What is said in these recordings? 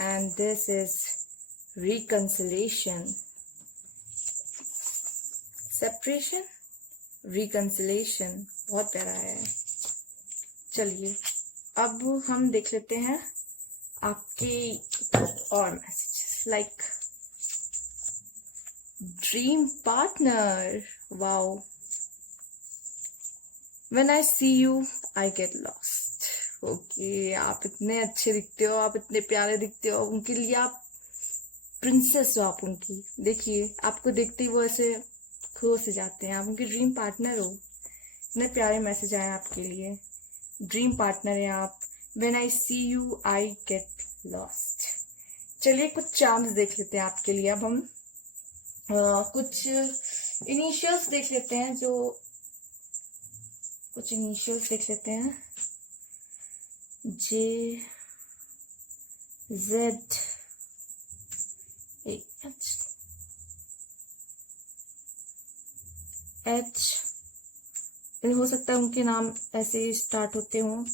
and this is reconciliation. Separation, reconciliation, बहुत प्यारा है। चलिए अब हम देख लेते हैं आपके और messages, like dream partner, wow, when I see you I get lost. Okay, आप इतने अच्छे दिखते हो, आप इतने प्यारे दिखते हो, उनके लिए आप प्रिंसेस हो। आप उनकी देखिए, आपको देखते ही वो ऐसे खो से जाते हैं, आप उनके ड्रीम पार्टनर हो। इतने प्यारे मैसेज आए आपके लिए, ड्रीम पार्टनर है आप। When I see you I get lost. चलिए कुछ चार्म्स देख लेते हैं आपके लिए। अब हम कुछ इनिशियल्स देख लेते हैं, कुछ इनिशियल्स देख लेते हैं। जे, जेड, एच, हो सकता है उनके नाम ऐसे ही स्टार्ट होते हों,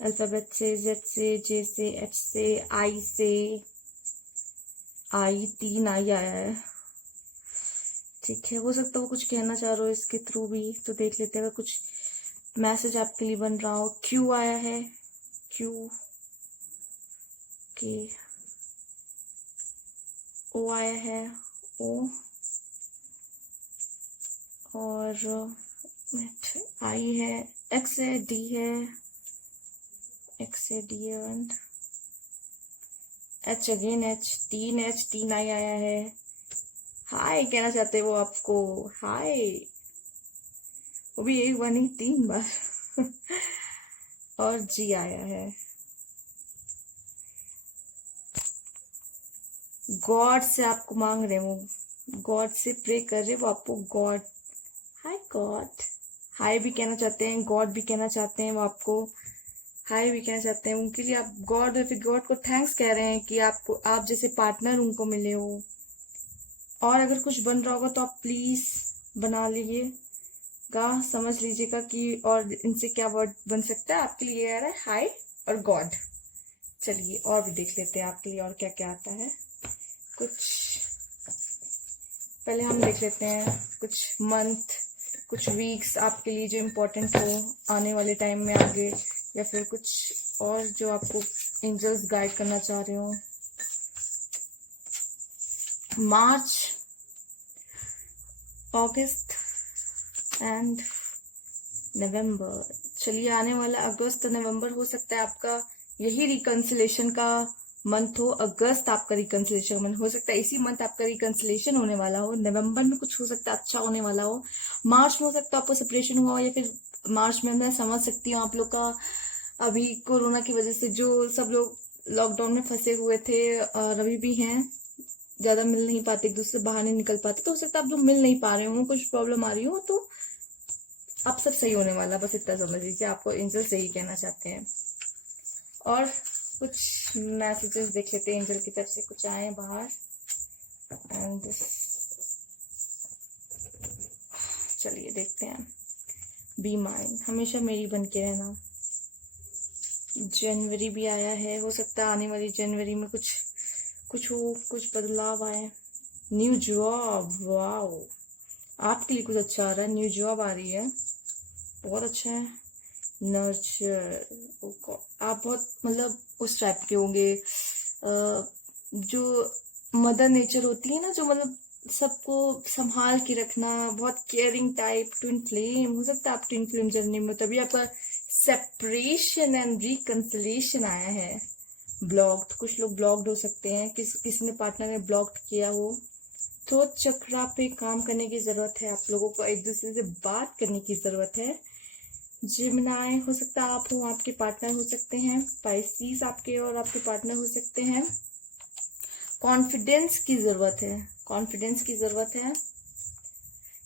अल्फाबेट से, जेड से, जे से, एच से, आई से। आई, 3 आई आया है, ठीक है। हो सकता है वो कुछ कहना चाह रहे हो इसके थ्रू भी, तो देख लेते हैं अगर कुछ मैसेज आपके लिए बन रहा हो। क्यू आया है, क्यू के, ओ आया है, ओ, और आई है, एक्स है, डी है, एक्स है, डी है, एच अगेन, एच, 3 आई आया है। हाय कहना चाहते हो आपको, हाय, वो भी एक बार नहीं 3 बार। और जी आया है। गॉड से आपको मांग रहे हो, गॉड से प्रे कर रहे वो आपको, गॉड, हाय गॉड, हाय भी कहना चाहते हैं, गॉड भी कहना चाहते हैं वो आपको, हाय भी कहना चाहते हैं। उनके लिए आप गॉड, फिर गॉड को थैंक्स कह रहे हैं कि आपको, आप जैसे पार्टनर उनको मिले हो। और अगर कुछ बन रहा होगा तो आप प्लीज बना लीजिएगा, समझ लीजिएगा कि और इनसे क्या वर्ड बन सकता है आपके लिए। आ रहा है हाय और गॉड। चलिए और भी देख लेते हैं आपके लिए और क्या क्या आता है। कुछ पहले हम देख लेते हैं कुछ मंथ, कुछ वीक्स आपके लिए जो इम्पोर्टेंट हो आने वाले टाइम में आगे, या फिर कुछ और जो आपको एंजल्स गाइड करना चाह रहे हो। मार्च, अगस्त एंड नवंबर। चलिए आने वाला अगस्त नवंबर हो सकता है आपका यही रिकंसिलेशन का मंथ हो। अगस्त आपका रिकंसिलेशन मंथ हो सकता है, इसी मंथ आपका रिकंसिलेशन होने वाला हो। नवंबर में कुछ हो सकता है अच्छा होने वाला हो। मार्च में हो सकता है आपको सेपरेशन हुआ हो, या फिर मार्च में मैं समझ सकती हूँ आप लोग का अभी कोरोना की वजह से जो सब लोग लॉकडाउन में फंसे हुए थे और अभी भी हैं, ज्यादा मिल नहीं पाते, एक दूसरे से बाहर नहीं निकल पाते, तो हो सकता है आप जो मिल नहीं पा रहे हो, कुछ प्रॉब्लम आ रही हो, तो अब सब सही होने वाला, बस इतना समझ लीजिए। आपको एंजल सही कहना चाहते हैं। और कुछ मैसेजेस देख लेते हैं एंजल की तरफ से, कुछ आए बाहर। एंड चलिए देखते हैं। बी माइन, हमेशा मेरी बन के रहना। जनवरी भी आया है, हो सकता है आने वाली जनवरी में कुछ बदलाव आए। न्यू जॉब, वाओ, आपके लिए कुछ अच्छा आ रहा है, न्यू जॉब आ रही है, बहुत अच्छा है। नर्चर, आप बहुत मतलब उस टाइप के होंगे जो मदर नेचर होती है ना, जो मतलब सबको संभाल के रखना, बहुत केयरिंग टाइप। ट्विन फ्लेम, हो सकता है आप ट्विन फ्लेम जर्नी में, तभी आपका सेपरेशन एंड रिकंसिलेशन आया है। ब्लॉक्ड, कुछ लोग ब्लॉक्ड हो सकते हैं, किसी ने पार्टनर ने ब्लॉक्ड किया हो। तो चक्रा पे काम करने की जरूरत है, आप लोगों को एक दूसरे से बात करने की जरूरत है। जिमिनाई, हो सकता है आप हो, आपके पार्टनर हो सकते हैं। पाइसिस, आपके और आपके पार्टनर हो सकते हैं। कॉन्फिडेंस की जरूरत है, कॉन्फिडेंस की जरूरत है।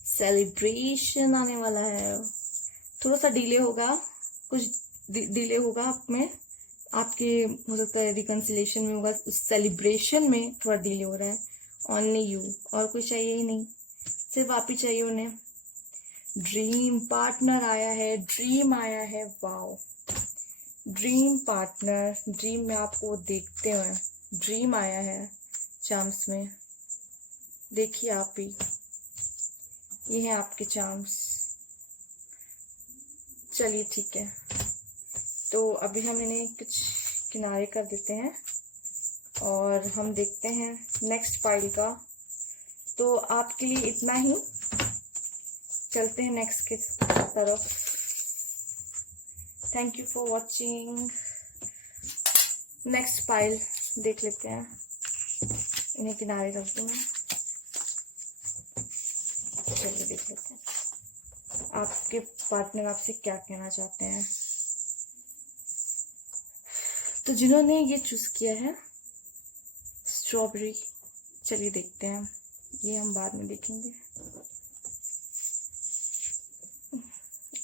सेलिब्रेशन आने वाला है, थोड़ा सा डिले होगा, कुछ डिले होगा आप में, आपके हो सकता है रिकंसिलेशन में होगा, उस सेलिब्रेशन में थोड़ा डिले हो रहा है। ओनली यू, और कोई चाहिए ही नहीं, सिर्फ आप ही चाहिए उन्हें। ड्रीम पार्टनर आया है, ड्रीम आया है, वाओ, ड्रीम पार्टनर, ड्रीम में आपको देखते हुए ड्रीम आया है चार्म्स में, देखिए आप भी, ये हैं आपके चार्म्स। चलिए ठीक है, तो अभी हम इन्हें कुछ किनारे कर देते हैं और हम देखते हैं नेक्स्ट पाइल का। तो आपके लिए इतना ही, चलते हैं नेक्स्ट की तरफ। Thank you for watching. Next pile देख लेते हैं, इन्हें किनारे रख दूँ मैं। चलिए देख लेते हैं आपके पार्टनर आपसे क्या कहना चाहते हैं। तो जिन्होंने ये चूज किया है स्ट्रॉबेरी, चलिए देखते हैं, ये हम बाद में देखेंगे।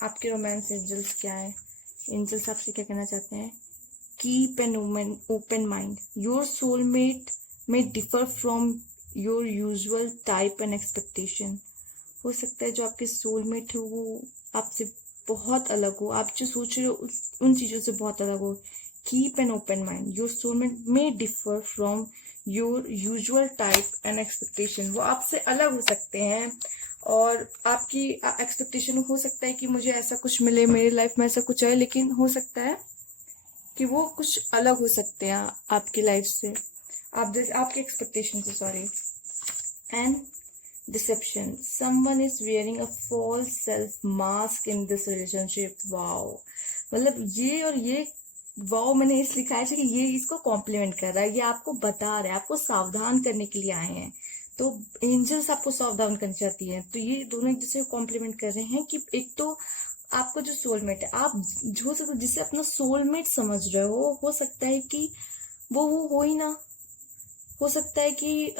आपके रोमांस एंजल्स क्या है? एंजल्स आपसे क्या कहना चाहते हैं? Keep an open mind, your soulmate may differ from your usual type and expectation. हो सकता है जो आपके सोलमेट है वो आपसे बहुत अलग हो, आप जो सोच रहे हो उन चीज़ों से बहुत अलग हो। Keep an open mind, your soulmate may differ from your usual type and expectation. वो आपसे अलग हो सकते हैं और आपकी एक्सपेक्टेशन हो सकता है कि मुझे ऐसा कुछ मिले, मेरी लाइफ में ऐसा कुछ आए, लेकिन हो सकता है कि वो कुछ अलग हो सकते हैं आपकी लाइफ से, आपके एक्सपेक्टेशन से, sorry. And deception, someone is wearing a false self mask in this relationship। Wow, मतलब ये और ये वाओ मैंने इस लिखा है कि ये इसको कॉम्प्लीमेंट कर रहा है, ये आपको बता रहा है, आपको सावधान करने के लिए आए हैं। तो एंजल्स आपको सावधान करना चाहती हैं। तो ये दोनों एक दूसरे को कॉम्प्लीमेंट कर रहे हैं कि एक तो आपको जो सोलमेट है, आप जो जिसे अपना सोलमेट समझ रहे हो सकता है कि वो हो ही ना, हो सकता है कि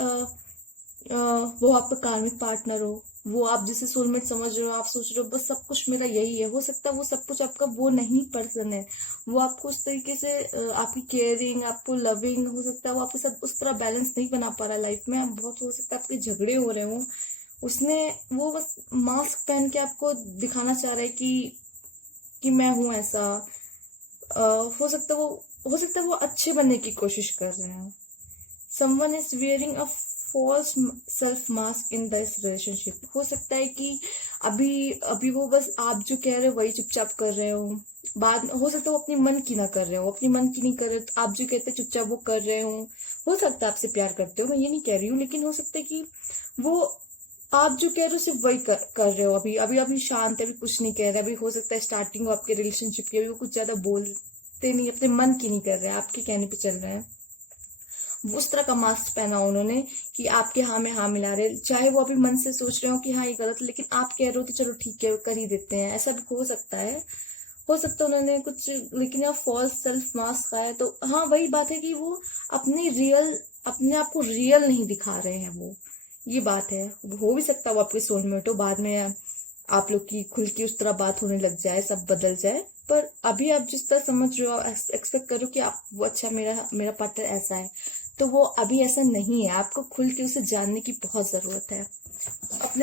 वो आपका कार्मिक पार्टनर हो, वो आप जिसे सोलमेट समझ रहे हो, आप सोच रहे हो बस सब कुछ मेरा यही है। हो सकता है वो सब कुछ आपका वो नहीं पर्सन है, वो आपको उस तरीके से आपकी केयरिंग, आपको लविंग, हो सकता है वो आपके साथ उस तरह बैलेंस नहीं बना पा रहा लाइफ में। बहुत हो सकता है आपके झगड़े हो रहे हो, उसने वो बस मास्क पहन के आपको दिखाना चाह रहा है कि मैं हूं ऐसा। हो सकता है वो अच्छे बनने की कोशिश कर रहे हैं। Someone is wearing a false self mask in this relationship. हो सकता है कि अभी वो बस आप जो कह रहे हो वही चुपचाप कर रहे हो, बाद हो सकता है वो अपनी मन की ना कर रहे हो, अपनी मन की नहीं कर रहे, आप जो कहते हैं चुपचाप वो कर रहे हो सकता है आपसे प्यार करते हो, मैं ये नहीं कह रही हूँ, लेकिन हो सकता है कि वो आप जो कह रहे हो सिर्फ वही कर रहे हो। अभी शांत है, अभी कुछ नहीं कह रहे। अभी हो सकता है स्टार्टिंग आपके रिलेशनशिप की, अभी वो कुछ ज्यादा बोलते नहीं, अपने मन की नहीं कर रहे हैं, आपके कहने पे चल रहे हैं। उस तरह का मास्क पहना उन्होंने कि आपके हाँ में हाँ मिला रहे, चाहे वो अभी मन से सोच रहे हो कि हाँ ये गलत, लेकिन आप कह रहे हो तो चलो ठीक है कर ही देते हैं, ऐसा भी हो सकता है। हो सकता है उन्होंने कुछ, लेकिन अब फॉल्स सेल्फ मास्क आया तो हाँ वही बात है कि वो अपने आप को रियल नहीं दिखा रहे हैं, वो ये बात है। हो भी सकता है वो आपके सोलमेट हो, बाद में आप लोग की खुल की उस तरह बात होने लग जाए, सब बदल जाए, पर अभी आप जिस तरह समझ रहे हो, एक्सपेक्ट करो कि आप वो अच्छा मेरा पार्टनर ऐसा है, तो वो अभी ऐसा नहीं है। आपको खुल के उसे जानने की बहुत जरूरत है।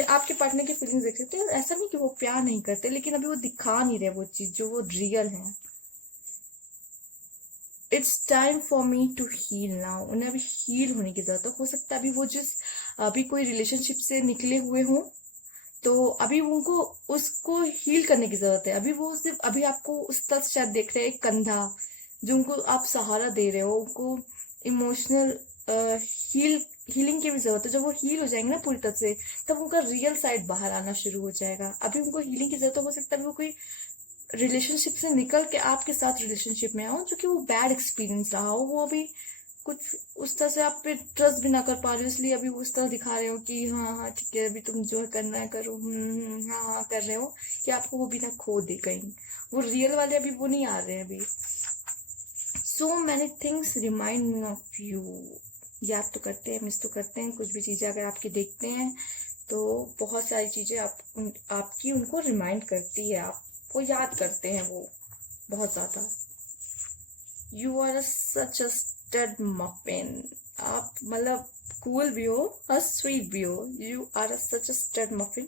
आपके पार्टनर की फीलिंग्स देख सकते हैं। ऐसा नहीं कि वो प्यार नहीं करते, लेकिन अभी वो दिखा नहीं रहे वो चीज जो वो रियल है। It's time for me to heal now. उन्हें अभी हील होने की जरूरत है। हो सकता है अभी कोई रिलेशनशिप से निकले हुए हों, तो अभी उनको उसको हील करने की जरूरत है। अभी आपको उस तरह से शायद देख रहे हैं, एक कंधा जो उनको आप सहारा दे रहे हो, उनको इमोशनल हीलिंग की भी जरूरत है। जब वो हील हो जाएंगे ना पूरी तरह से, तब उनका रियल साइड बाहर आना शुरू हो जाएगा। अभी उनको हीलिंग की जरूरत हो सकता है वो कोई रिलेशनशिप से निकल के आपके साथ रिलेशनशिप में आओ, जो कि वो बैड एक्सपीरियंस रहा हो, वो अभी कुछ उस तरह से आप पे ट्रस्ट भी ना कर पा रहे हो, इसलिए अभी उस तरह दिखा रहे हो कि हाँ हाँ ठीक है, अभी तुम जो करना है करो, हाँ हाँ कर रहे हो, कि आपको वो बिना खो दे कहीं। वो रियल वाले अभी वो नहीं आ रहे हैं अभी। सो many things remind me of you. याद तो करते हैं, मिस तो करते हैं, कुछ भी चीजें अगर आपकी देखते हैं तो बहुत सारी चीजें आपकी उनको रिमाइंड करती है, आपको याद करते हैं वो बहुत ज्यादा। You are such a stud muffin. आप मतलब कूल भी हो और स्वीट भी हो। You are such a stud muffin.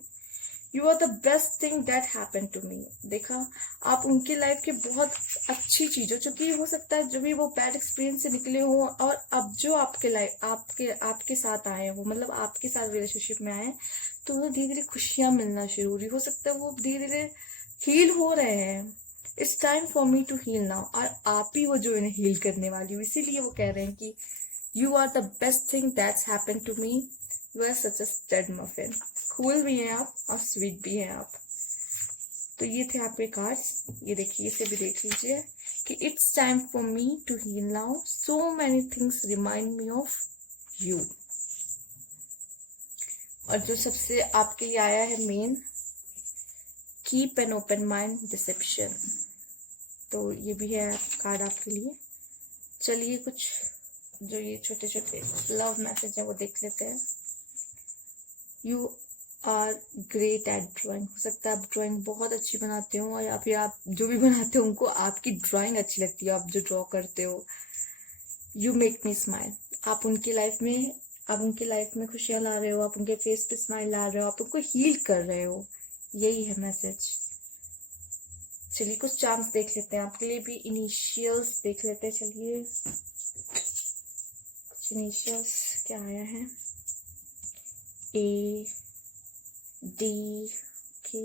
You are the best thing that happen to me. देखा, आप उनकी लाइफ के बहुत अच्छी चीजों, चूंकि हो सकता है जो भी वो बैड एक्सपीरियंस से निकले हो और अब जो आपके लाइफ आपके साथ आए हो, मतलब आपके साथ रिलेशनशिप में आए, तो उन्हें धीरे धीरे खुशियां मिलना शुरू हो रही, हो सकता है वो धीरे धीरे हील हो रहे हैं। It's time for me to heal now, और आप ही हो जो इन्हें हील करने वाली हो। इसीलिए वो कह रहे हैं कि you are the best thing that's happen to me, you are such a stud muffin. Cool भी हैं आप और स्वीट भी हैं आप। तो ये थे आपके कार्ड्स, ये देखिए, इसे भी देख लीजिए कि it's time for me to heal now, so many things remind me of you. और जो सबसे आपके लिए आया है main, keep an open mind deception. तो ये भी है कार्ड आपके लिए। चलिए कुछ जो ये छोटे छोटे लव मैसेज है वो देख लेते हैं। You are great at drawing. हो सकता है आप ड्राइंग बहुत अच्छी बनाते हो, या फिर आप जो भी बनाते हो उनको आपकी ड्राइंग अच्छी लगती है, आप जो ड्रॉ करते हो। You make me smile. आप उनकी लाइफ में खुशियां ला रहे हो, आप उनके फेस पे स्माइल ला रहे हो, आप उनको हील कर रहे हो, यही है मैसेज। चलिए कुछ चार्म्स देख लेते हैं आपके लिए भी, इनिशियल्स देख लेते हैं। चलिए कुछ इनिशियल्स क्या आया है, ए डी के,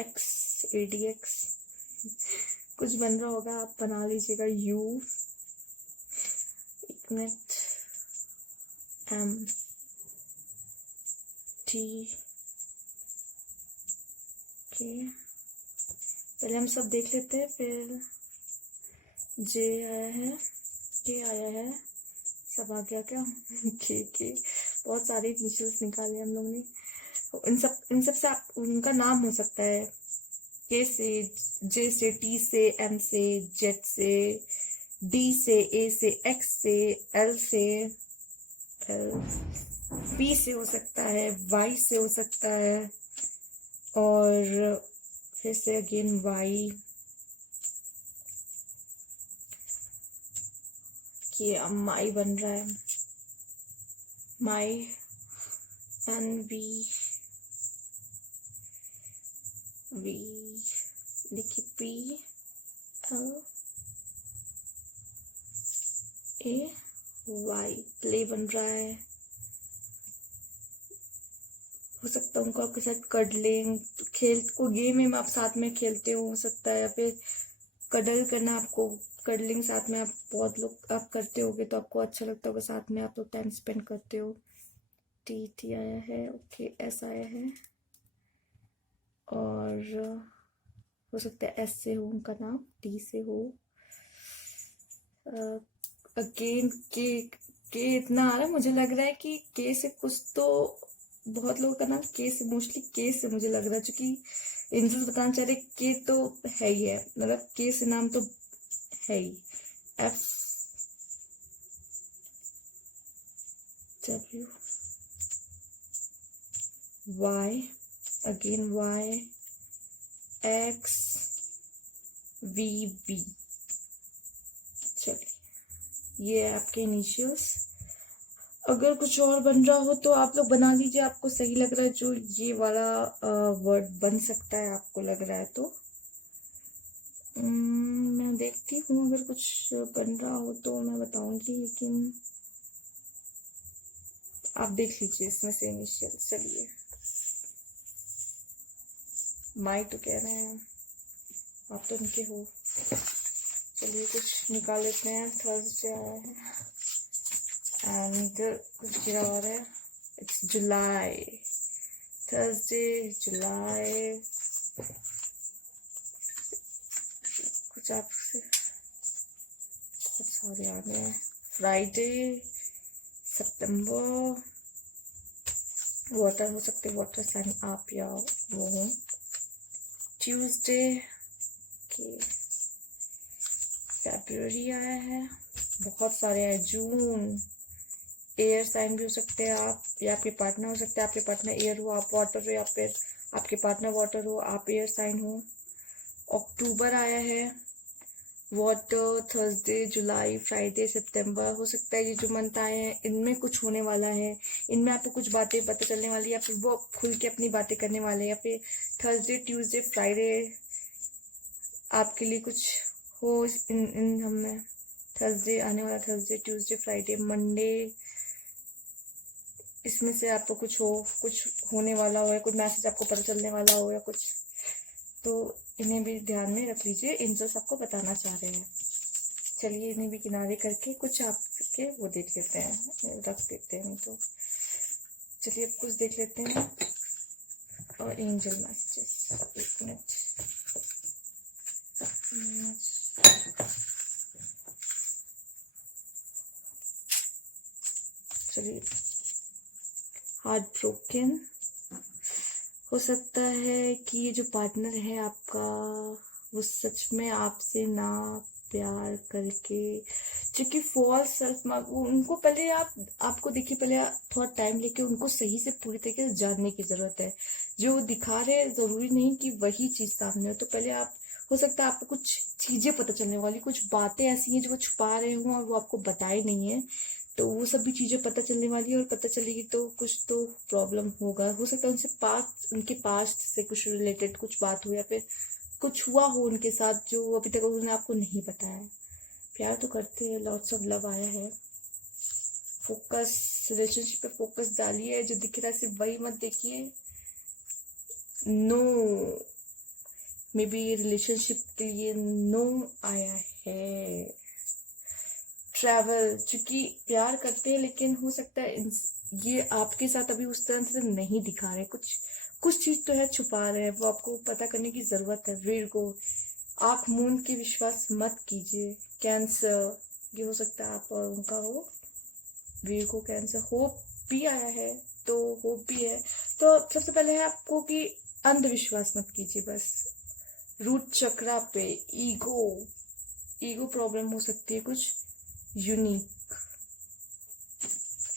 एक्स, ADX, कुछ बन रहा होगा, आप बना लीजिएगा। यू, एक मिनट, M T के, पहले हम सब देख लेते हैं, फिर J आया है, K आया है, सब आ गया क्या? के बहुत सारे इनिशियल्स निकाले हम लोग ने। इन सब से आप उनका नाम हो सकता है, के से, जे से, टी से, एम से, जेड से, डी से, ए से, एक्स से, एल से, पी से हो सकता है, वाई से हो सकता है, और फिर से अगेन वाई, कि माई बन रहा है, माई, एन वी, वी देखिए, P L A Y, play बन रहा है। हो सकता है उनको आपके साथ कडलिंग, खेल को गेम में आप साथ में खेलते हो सकता है, या फिर कडल करना, आपको कडलिंग साथ में आप बहुत लोग आप करते होगे तो आपको अच्छा लगता होगा, साथ में आप लोग टाइम स्पेंड करते हो। टी आया है, ओके, एस आया है, और हो सकता है एस से हो उनका नाम, टी से हो, अगेन के इतना आ रहा है, मुझे लग रहा है कि के से कुछ तो, बहुत लोगों का नाम के से, मोस्टली के से मुझे लग रहा है, क्योंकि एंजल्स बताना चाह रहे के तो है ही है, मतलब के से नाम तो है ही। F, W, Y, again Y, X, V, B. चलिए ये है आपके इनिशियल्स। अगर कुछ और बन रहा हो तो आप लोग बना लीजिए, आपको सही लग रहा है जो ये वाला वर्ड बन सकता है, आपको लग रहा है तो। मैं देखती हूँ, अगर कुछ बन रहा हो तो मैं बताऊंगी, लेकिन आप देख लीजिए इसमें से इनिशियल। चलिए, माई तो कह रहे हैं, आप तो उनके हो। चलिए कुछ निकाल लेते हैं। थर्सडे आया है एंड कुछ गिरा और है, इट्स जुलाई, थर्सडे, जुलाई, कुछ आपसे बहुत सारे आ गए हैं। फ्राइडे, सितंबर, वाटर हो सकते, वाटर साइन आप या वो हो। ट्यूसडे के, फरवरी आया है, बहुत सारे हैं। जून, एयर साइन भी हो सकते हैं आप, या आपके पार्टनर हो सकते हैं, आपके पार्टनर एयर हो, आप वाटर हो, या फिर आपके पार्टनर वाटर हो, आप एयर साइन हो। अक्टूबर आया है, वाटर, थर्सडे, जुलाई, फ्राइडे, सितंबर। हो सकता है ये जो मंथ आए हैं इनमें कुछ होने वाला है, इनमें आपको कुछ बातें पता चलने वाली है, या फिर वो खुल के अपनी बातें करने वाले हैं, या फिर थर्सडे, ट्यूसडे, फ्राइडे आपके लिए कुछ हो। इन हमने थर्सडे आने वाला, थर्सडे, ट्यूसडे, फ्राइडे, मंडे, इसमें से आपको कुछ हो, कुछ होने वाला हो, या कुछ मैसेज आपको पता चलने वाला हो, या कुछ, तो इन्हें भी ध्यान में रख लीजिए। एंजल्स आपको बताना चाह रहे हैं। चलिए इन्हें भी किनारे करके कुछ आपके वो देख लेते हैं, रख देते हैं। तो चलिए अब कुछ देख लेते हैं। और एंजल मैसेजेस, एक मिनट। चलिए, हार्ट ब्रोकन। हो सकता है कि ये जो पार्टनर है आपका वो सच में आपसे ना प्यार करके, क्योंकि फॉल्स सेल्फ मार्क, उनको पहले आपको देखिए, पहले थोड़ा टाइम लेके उनको सही से पूरी तरीके से जानने की जरूरत है। जो दिखा रहे हैं जरूरी नहीं कि वही चीज सामने हो। तो पहले आप, हो सकता है आपको कुछ चीजें पता चलने वाली, कुछ बातें ऐसी हैं जो वो छुपा रहे हों और वो आपको बताई नहीं है। तो वो सब भी चीजें पता चलने वाली है, और पता चलेगी तो कुछ तो प्रॉब्लम होगा। हो सकता है उनके पास्ट से कुछ रिलेटेड कुछ बात हो, या फिर कुछ हुआ हो उनके साथ जो अभी तक उन्होंने आपको नहीं बताया। प्यार तो करते हैं, लॉट्स ऑफ लव आया है। फोकस, रिलेशनशिप पे फोकस डालिए। जो दिख रहा है सिर्फ वही मत देखिए। नो, मे बी रिलेशनशिप के लिए नो आया है। ट्रैवल, चूंकि प्यार करते हैं लेकिन हो सकता है ये आपके साथ अभी उस तरह से नहीं दिखा रहे, कुछ चीज तो है छुपा रहे हैं, वो आपको पता करने की जरूरत है। वीरगो, आंख मूंद के विश्वास मत कीजिए। कैंसर, ये हो सकता है आप और उनका हो। वीरगो, कैंसर, होप भी आया है, तो होप भी है। तो सबसे पहले है आपको कि अंधविश्वास मत कीजिए बस। रूट चक्रा पे ईगो प्रॉब्लम हो सकती है, कुछ यूनिक,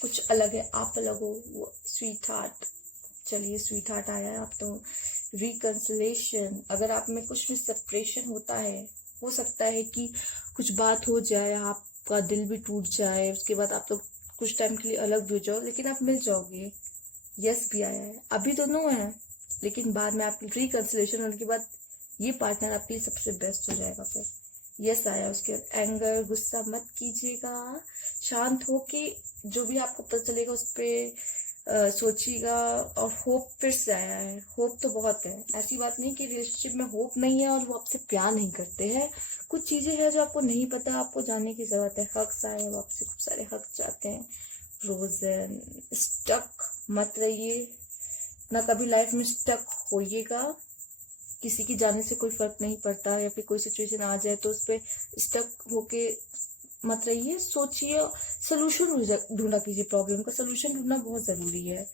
कुछ अलग है, आप अलग हो। स्वीट हार्ट, चलिए स्वीट हार्ट आया है। आप तो रिकंसिलेशन, अगर आप में कुछ भी सेपरेशन होता है, हो सकता है कि कुछ बात हो जाए, आपका दिल भी टूट जाए, उसके बाद आप लोग कुछ टाइम के लिए अलग भी हो जाओ, लेकिन आप मिल जाओगे। यस भी आया है। अभी तो नो है, लेकिन बाद में आपकी रिकंसिलेशन होने के बाद ये पार्टनर आपके लिए सबसे बेस्ट हो जाएगा। फिर यस आया। उसके बाद एंगर, गुस्सा मत कीजिएगा, शांत हो के जो भी आपको पता चलेगा उस पर सोचिएगा। और होप फिर से आया है। होप तो बहुत है, ऐसी बात नहीं कि रिलेशनशिप में होप नहीं है और वो आपसे प्यार नहीं करते हैं। कुछ चीजें हैं जो आपको नहीं पता, आपको जानने की जरूरत है। हक्स आए हैं, वो आपसे खूब सारे हक चाहते हैं। फ्रोजन, स्टक मत रहिए, ना कभी लाइफ में स्टक होइएगा। किसी की जाने से कोई फर्क नहीं पड़ता, या फिर कोई सिचुएशन आ जाए तो उस पर स्टक होके मत रहिए। सोचिए, सोल्यूशन ढूंढा कीजिए। प्रॉब्लम का सोल्यूशन ढूंढना बहुत जरूरी है।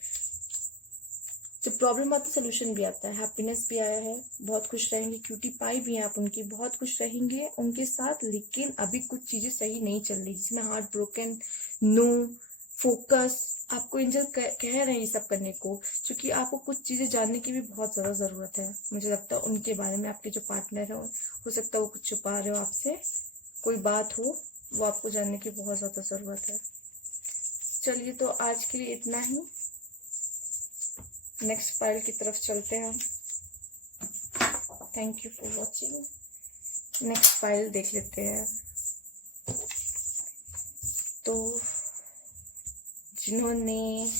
जब प्रॉब्लम आती है सोल्यूशन भी आता है। हैप्पीनेस भी आया है, बहुत खुश रहेंगे। क्यूटी पाई भी है आप उनकी, बहुत खुश रहेंगे उनके साथ, लेकिन अभी कुछ चीजें सही नहीं चल रही, जिसमें हार्ट ब्रोकन, नो फोकस। आपको एंजल कह रहे हैं ये सब करने को, क्योंकि आपको कुछ चीजें जानने की भी बहुत ज्यादा जरूरत है। मुझे लगता है उनके बारे में, आपके जो पार्टनर है, हो सकता है वो कुछ छुपा रहे हो आपसे, कोई बात हो, वो आपको जानने की बहुत ज्यादा जरूरत है। चलिए तो आज के लिए इतना ही। नेक्स्ट फाइल की तरफ चलते हैं। Thank you for watching. Next file देख लेते हैं। तो जिन्होंने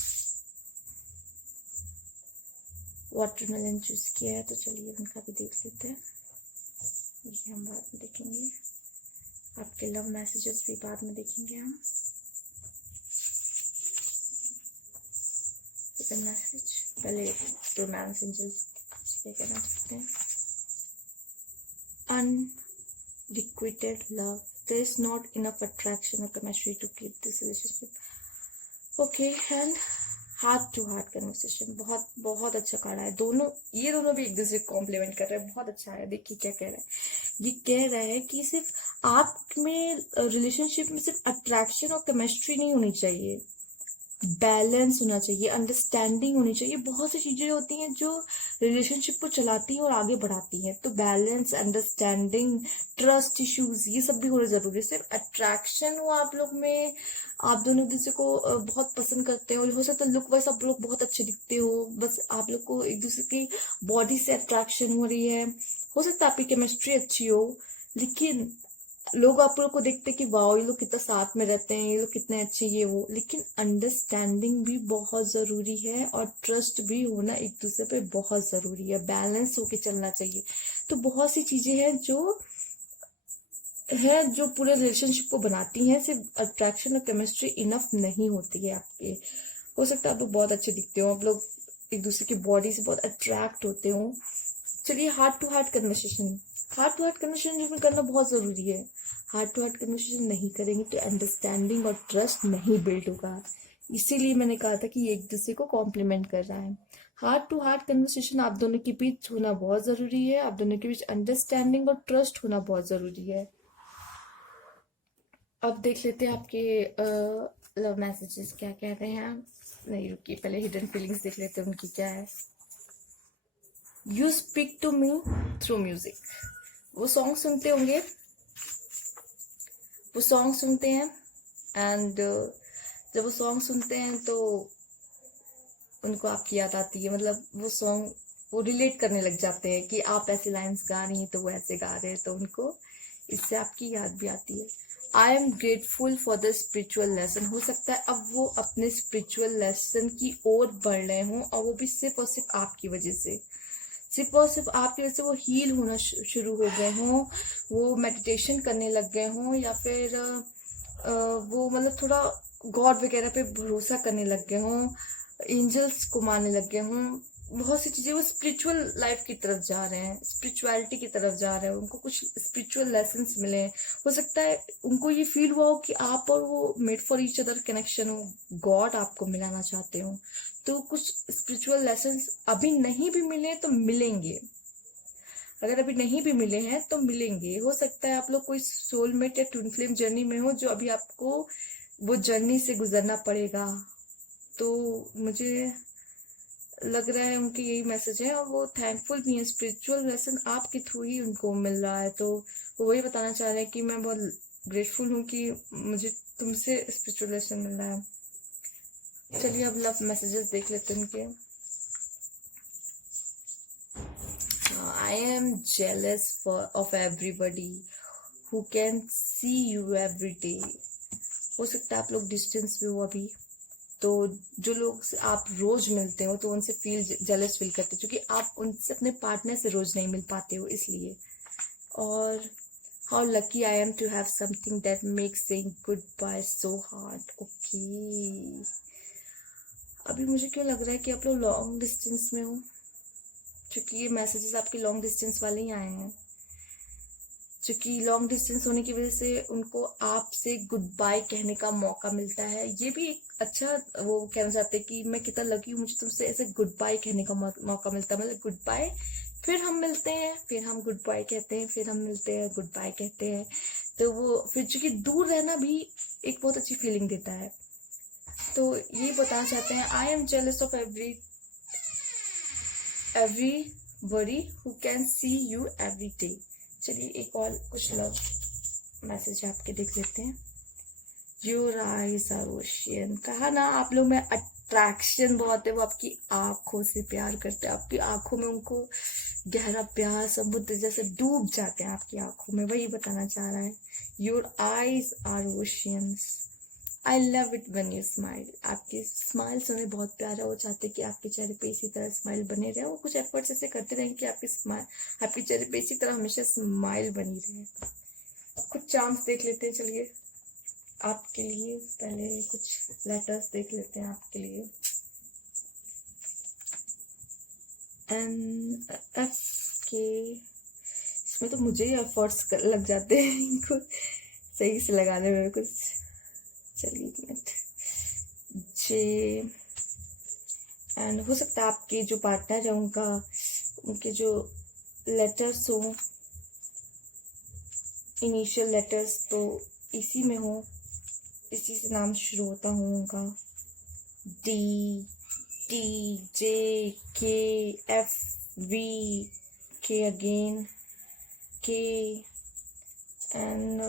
वाटरमेलन चूज किया है, तो चलिए उनका भी देख लेते हैं। ये हम बाद में देखेंगे। आपके लव मैसेजेस भी बाद में देखेंगे हम। मैसेज पहले रोमांस एंजल्स क्या कहना चाहते हैं। Unrequited love, there is not enough attraction or chemistry to keep this relationship. Okay, and heart to heart conversation, बहुत बहुत अच्छा कार्ड है। ये दोनों भी एक दूसरे को कॉम्प्लीमेंट कर रहे हैं, बहुत अच्छा है। देखिए क्या कह रहा है। ये कह रहा है कि सिर्फ आप में रिलेशनशिप में सिर्फ अट्रैक्शन और केमिस्ट्री नहीं होनी चाहिए, बैलेंस होना चाहिए, अंडरस्टैंडिंग होनी चाहिए। बहुत सी चीजें होती हैं जो रिलेशनशिप को चलाती हैं और आगे बढ़ाती हैं। तो बैलेंस, अंडरस्टैंडिंग, ट्रस्ट इश्यूज, ये सब भी होने जरूरी है। सिर्फ अट्रैक्शन हो आप लोग में, आप दोनों एक दूसरे को बहुत पसंद करते हो सकता है लुक वाइज आप लोग बहुत अच्छे दिखते हो, बस आप लोग को एक दूसरे की बॉडी से अट्रैक्शन हो रही है। हो सकता है आपकी केमिस्ट्री अच्छी हो, लेकिन लोग आप लोग को देखते हैं कि वाह ये लोग कितना साथ में रहते हैं, ये लोग कितने अच्छे, ये वो। लेकिन अंडरस्टैंडिंग भी बहुत जरूरी है और ट्रस्ट भी होना एक दूसरे पे बहुत जरूरी है। बैलेंस होके चलना चाहिए। तो बहुत सी चीजें हैं जो पूरे रिलेशनशिप को बनाती हैं। सिर्फ अट्रैक्शन और केमिस्ट्री इनफ नहीं होती है आपके। हो सकता है आप लोग बहुत अच्छे दिखते हो, आप लोग एक दूसरे की बॉडी से बहुत अट्रैक्ट होते हो। चलिए heart to heart conversation, heart to heart conversation करना बहुत जरूरी है। हार्ट टू हार्ट कन्वर्सेशन नहीं करेंगे तो अंडरस्टैंडिंग और ट्रस्ट नहीं बिल्ड होगा। इसीलिए मैंने कहा था कि ये एक दूसरे को कॉम्प्लीमेंट कर रहा है। हार्ट टू हार्ट कन्वर्सेशन आप दोनों के बीच होना बहुत जरूरी है। आप दोनों के बीच अंडरस्टैंडिंग और ट्रस्ट होना बहुत जरूरी है। अब देख लेते हैं आपके लव मैसेजेस क्या कह रहे हैं। नहीं रुकिए, पहले हिडन फीलिंग्स देख लेते हैं उनकी क्या है। You speak to me through music. वो सॉन्ग सुनते होंगे, वो सॉन्ग सुनते हैं एंड जब वो सॉन्ग सुनते हैं तो उनको आपकी याद आती है। मतलब वो सॉन्ग वो रिलेट करने लग जाते हैं कि आप ऐसे लाइंस गा रही हैं तो वो ऐसे गा रहे हैं, तो उनको इससे आपकी याद भी आती है। I am grateful for the spiritual lesson. हो सकता है अब वो अपने स्पिरिचुअल लेसन की ओर बढ़ रहे हों और वो भी सिर्फ और सिर्फ आपकी वजह से, सिर्फ और सिर्फ आपकी वजह से वो हील होना शुरू हो गए हों, वो मेडिटेशन करने लग गए हों, या फिर वो मतलब थोड़ा गॉड वगैरह पे भरोसा करने लग गए हों, एंजल्स को मानने लग गए हों। बहुत सी चीजें वो स्पिरिचुअल लाइफ की तरफ जा रहे हैं, स्पिरिचुअलिटी की तरफ जा रहे हैं, उनको कुछ स्पिरिचुअल लेसन्स मिले। हो सकता है उनको ये फील हुआ हो कि आप और वो made for each other connection हो, गॉड आपको मिलाना चाहते हो। तो कुछ स्पिरिचुअल लेसन्स अभी नहीं भी मिले तो मिलेंगे। अगर अभी नहीं भी मिले हैं तो मिलेंगे। हो सकता है आप लोग कोई सोलमेट या ट्विन फ्लेम जर्नी में हो जो अभी आपको वो जर्नी से गुजरना पड़ेगा। तो मुझे लग रहा है उनके यही मैसेज है और वो थैंकफुल भी है। स्पिरिचुअल लेसन आपके थ्रू ही उनको मिल रहा है, तो वो वही बताना चाह रहे हैं कि मैं बहुत ग्रेटफुल हूँ कि मुझे तुमसे स्पिरिचुअल लेसन मिल रहा है। चलिए अब लव मैसेजेस देख लेते हैं उनके। I am jealous of everybody who can see you every day. हो सकता है आप लोग डिस्टेंस पे हो अभी, तो जो लोग आप रोज मिलते हो तो उनसे जेलस फील करते हो, क्योंकि आप उनसे अपने पार्टनर से रोज नहीं मिल पाते हो इसलिए। और how lucky I am to have something that makes saying goodbye so hard. Okay. अभी मुझे क्यों लग रहा है कि आप लोग लॉन्ग डिस्टेंस में हो, क्योंकि ये मैसेजेस आपके लॉन्ग डिस्टेंस वाले ही आए हैं। क्योंकि लॉन्ग डिस्टेंस होने की वजह से उनको आपसे गुड बाय कहने का मौका मिलता है। ये भी एक अच्छा वो कहना चाहते हैं कि मैं कितना लकी हूँ, मुझे तुमसे ऐसे गुड बाय कहने का मौका मिलता है। मतलब गुड बाय, फिर हम मिलते हैं, फिर हम गुड बाय कहते हैं, फिर हम मिलते हैं, गुड बाय कहते हैं। तो वो फिर चूंकि दूर रहना भी एक बहुत अच्छी फीलिंग देता है। तो ये बताना चाहते हैं, I am jealous of everybody who can see you every day. चलिए एक और कुछ लव मैसेज आपके देख लेते हैं। Your eyes are ocean. कहा ना आप लोग में अट्रैक्शन बहुत है, वो आपकी आंखों से प्यार करते हैं। आपकी आंखों में उनको गहरा प्यार, समुद्र जैसे डूब जाते हैं आपकी आंखों में, वही बताना चाह रहा है। Your eyes are oceans. I love it when you smile. आपके स्माइल से उन्हें बहुत प्यार है, वो चाहते हैं कि आपके चेहरे पे इसी तरह स्माइल बने रहे। वो कुछ एफर्ट्स ऐसे करते रहेंगे कि आपके चेहरे पे इसी तरह हमेशा स्माइल बनी रहे। कुछ चांस देख लेते हैं चलिए आपके लिए। पहले कुछ लेटर्स देख लेते हैं आपके लिए। NF के इसमें तो मुझे ही एफर्ट्स लग जाते हैं इनको सही से लगाने में कुछ। चलिए एक मिनट। जे एंड हो सकता है आपके जो पार्टनर है उनके जो लेटर्स हो, इनिशियल लेटर्स, तो इसी में हो, इसी से नाम शुरू होता हो उनका। D, T, J, K, F, V, K again, K, and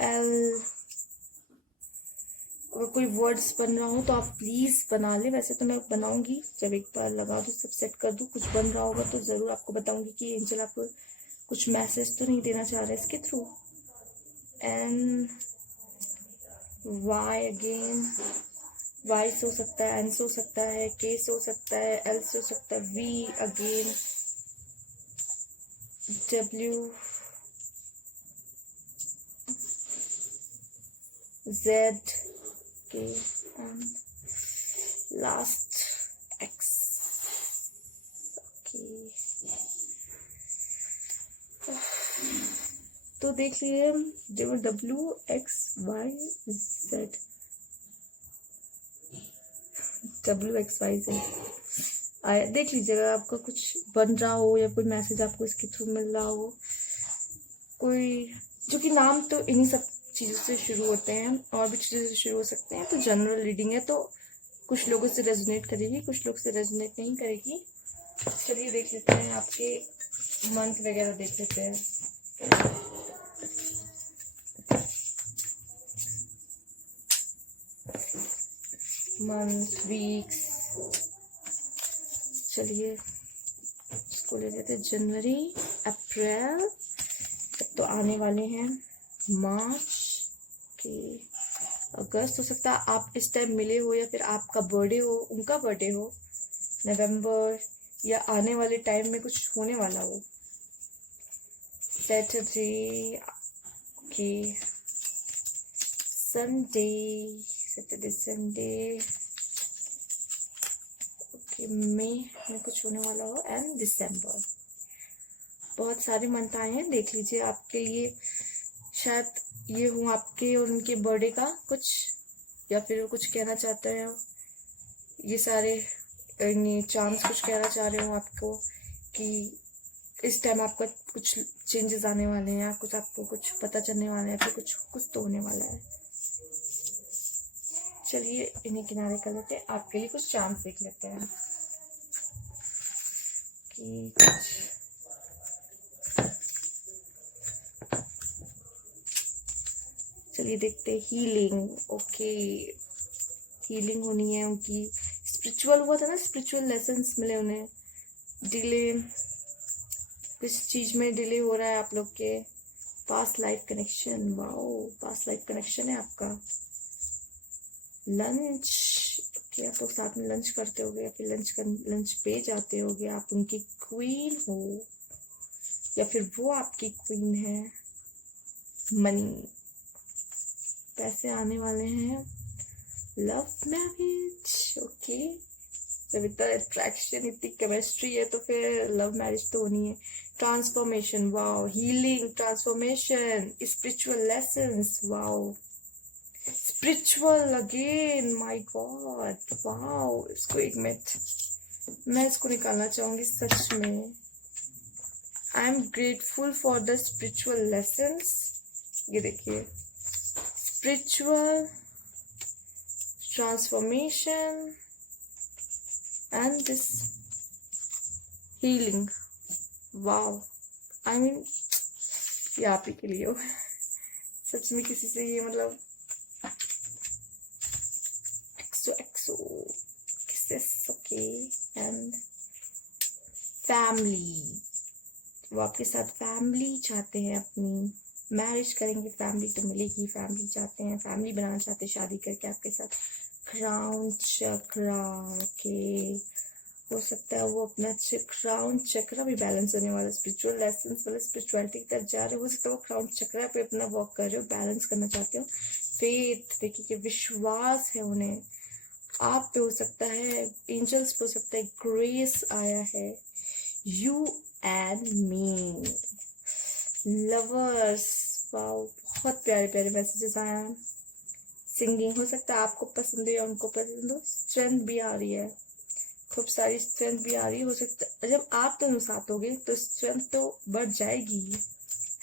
L. अगर कोई वर्ड्स बन रहा हो तो आप प्लीज़ बना लें। वैसे तो मैं बनाऊंगी, जब एक बार लगा दूँ, सब सेट कर दूँ, कुछ बन रहा होगा तो ज़रूर आपको बताऊंगी कि एंजल आपको कुछ मैसेज तो नहीं देना चाह रहा है इसके थ्रू। एन, वाई अगेन, वाई से हो सकता है, एन से हो सकता है, के से हो सकता है, एल से हो सकता है, V again, W, Z, K, and last X. Okay, तो देख लीजिए W X Y Z, W X Y Z आया। देख लीजिएगा आपका कुछ बन रहा हो या कोई मैसेज आपको इसके थ्रू मिल रहा हो, कोई, जो कि नाम तो इन्हीं सब चीज़ों से शुरू होते हैं, और भी चीज़ों से शुरू हो सकते हैं। तो जनरल रीडिंग है, तो कुछ लोगों से रेजोनेट करेगी, कुछ लोग से रेजोनेट नहीं करेगी। चलिए देख लेते हैं, आपके मंथ वगैरह देख लेते हैं। मंथ, वीक्स, चलिए इसको ले लेते हैं। जनवरी, अप्रैल, तो आने वाले हैं मार्च के, अगस्त हो सकता है आप इस टाइम मिले हो, या फिर आपका बर्थडे हो, उनका बर्थडे हो, नवंबर, या आने वाले टाइम में कुछ होने वाला हो। सैटरडे के, संडे, सैटरडे संडे, ओके, मई में कुछ होने वाला हो, एंड दिसंबर। बहुत सारे मंथ आए हैं, देख लीजिए आपके लिए शायद ये हूँ आपके और उनके बर्थडे का कुछ, या फिर कुछ कहना चाहते हैं ये सारे चांस, कुछ कहना चाह रहे हो आपको कि इस टाइम आपका कुछ चेंजेस आने वाले हैं, या कुछ आपको कुछ पता चलने वाला है, फिर कुछ तो होने वाला है। चलिए इन्हें किनारे कर लेते हैं, आपके लिए कुछ चांस देख लेते हैं कि कुछ, चलिए देखते हैं। हीलिंग, ओके, हीलिंग होनी है उनकी। स्पिरिचुअल हुआ था ना, स्पिरिचुअल लेसन्स मिले उन्हें। डिले, किस चीज में डिले हो रहा है आप लोग के, past life connection, wow, past life connection है आपका। लंच, कि आप लोग साथ में लंच करते होगे, या फिर लंच पे जाते होगे, आप उनकी क्वीन हो, या फिर वो आपकी क्वीन है। मनी, पैसे आने वाले हैं। लव मैरिज, ओके, जब इतना अट्रैक्शन, इतनी केमिस्ट्री है तो फिर लव मैरिज तो होनी है। Transformation, wow, healing, transformation, spiritual lessons, wow, spiritual again, my God, wow. इसको एक मिनट, मैं इसको निकालना चाहूंगी सच में। I am grateful for the spiritual lessons. ये देखिए, spiritual transformation and this healing, wow. I mean ये आप ही के लिए हो सच में, किसी से ये मतलब एक्सो किसेस, ओके, एंड फैमिली, वो आपके साथ फैमिली चाहते हैं, अपनी मैरिज करेंगे, फैमिली तो मिलेगी, फैमिली चाहते हैं, फैमिली बनाना चाहते हैं शादी करके आपके साथ। क्राउन चक्रा, ओके, हो सकता है वो अपना क्राउन चक्रा भी बैलेंस होने वाला, स्पिरिचुअल लेसन्स वाला, स्पिरिचुअलिटी की तरफ जा रहे हो सकता है वो क्राउन चक्रा पे अपना वर्क कर रहे हो, बैलेंस करना चाहते हो। फेथ, देखिए कि विश्वास है उन्हें आप पे, हो सकता है एंजल्स पे, हो सकता है ग्रेस आया है। You and me, lovers, wow, बहुत प्यारे प्यारे मैसेजेस आए हैं। सिंगिंग, हो सकता है आपको पसंद हो या उनको पसंद हो। स्ट्रेंथ भी आ रही है, खूब सारी स्ट्रेंथ भी आ रही है। हो सकता है जब आप दोनों साथ होगे तो स्ट्रेंथ तो बढ़ जाएगी।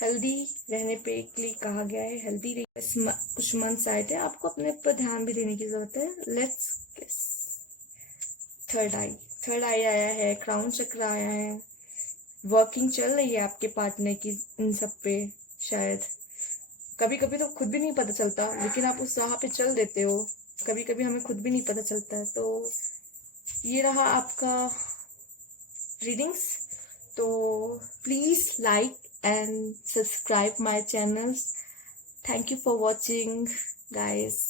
हेल्दी रहने पे के लिए कहा गया है, हेल्दी रहिए। कुछ मंथ्स आए थे, आपको अपने पर ध्यान भी देने की जरूरत है। Let's guess. थर्ड आई आया है, क्राउन चक्र आया है। वर्किंग चल रही है आपके पार्टनर की इन सब पे। शायद कभी कभी तो खुद भी नहीं पता चलता, लेकिन आप उस राह पे चल देते हो। कभी कभी हमें खुद भी नहीं पता चलता है। तो ये रहा आपका रीडिंग्स। तो please like and subscribe my channels. Thank you for watching, guys.